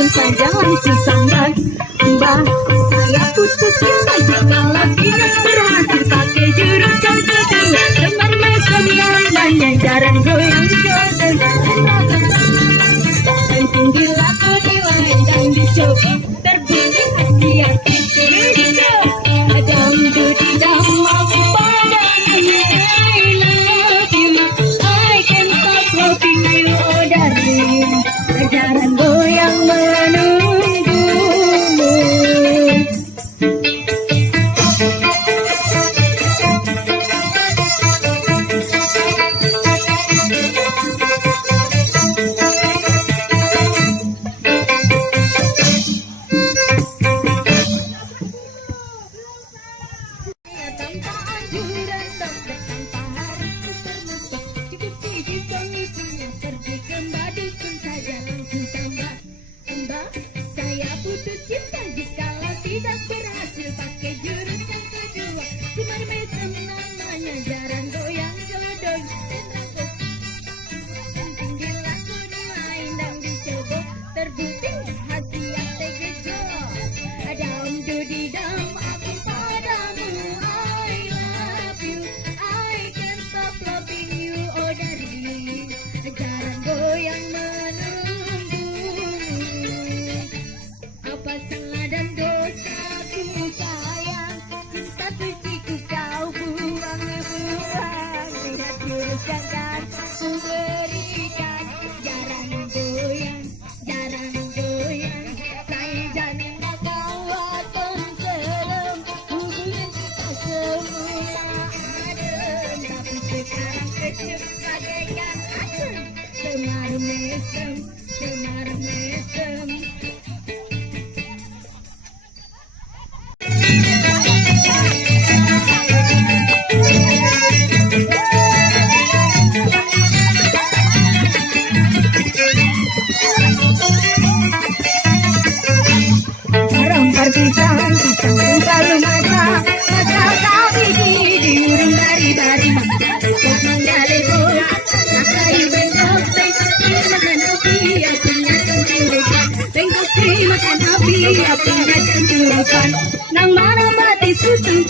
dukun saja langsung sambat. Mbah, saya putus cinta jikalau tidak berhasil pakai jurus yang kedua. Semar mesem namanya jarang goyang jodoh. Dan tinggi laku diwayang dicoba, terbunyi hasiat itu. Adam dudi dam aku padanya, I love you, I can't stop loving you, oh darling. Ajaran goyang menunggumu. Tanpa anjuran, tanpa harus putar-mutar, cukup puji solusinya, pergi ke Mbak Dukun saja langsung sambat. Mbak, saya putus cinta jikalau tidak berhasil pakai jurus yang kedua. Semar mesem namanya jarang goyang jodoh. Dan tinggi laku main dan dicoba, terbukti hasiat tegeso. Adam dudi dam aku padamu, I love you, I can't stop loving you, oh darling. Jarang goyang menunggumu. Apa salah dan dosaku sayang, cinta suciku kau buang-buang. Lihat jurus yang kan ku berikan, jarang goyang, jarang goyang. Saya jangan kau akan serem, hubungan kita semula adem, tapi sekarang kecup bagaikan asem. Semar mesem, semar mesem. Rompar pisang, pisang selalu masak, masak kami di urung bari-bari. Kok menggalego, kayu bengkok, bengkok makan api, apinya tenturukan. Bengkok makan api, apinya tenturukan. Nang mana mati susu,